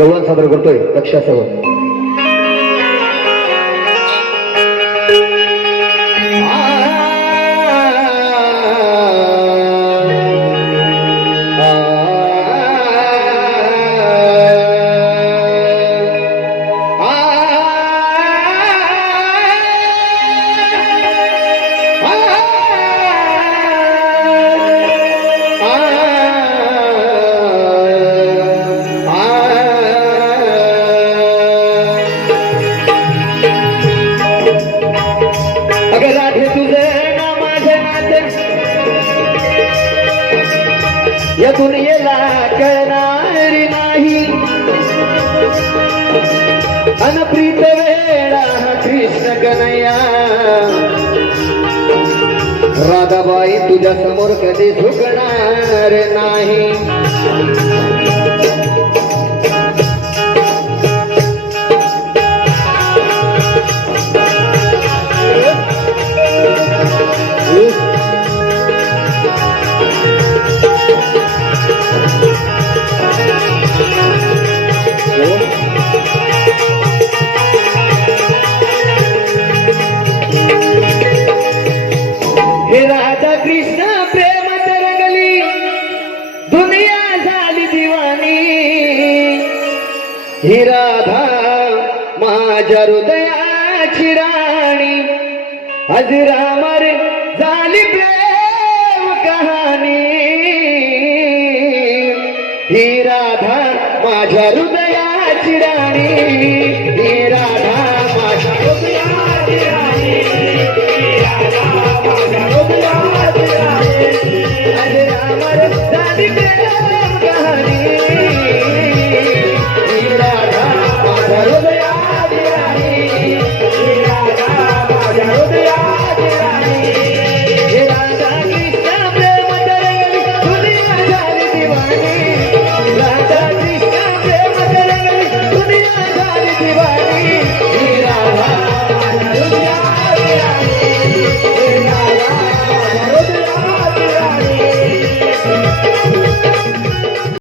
गवळण सादर करतोय लक्षासह दुनियेला कळणार नाही. अनप्रीत वेळा कृष्ण कनया राधाबाई तुझ्या समोर कधी झुकणार नाही. दुनिया झाली दिवानी ही राधा माझ्या हृदयाची राणी. अजरामर झाली प्रेम कहाणी. ही राधा माझ्या हृदया Happy birthday.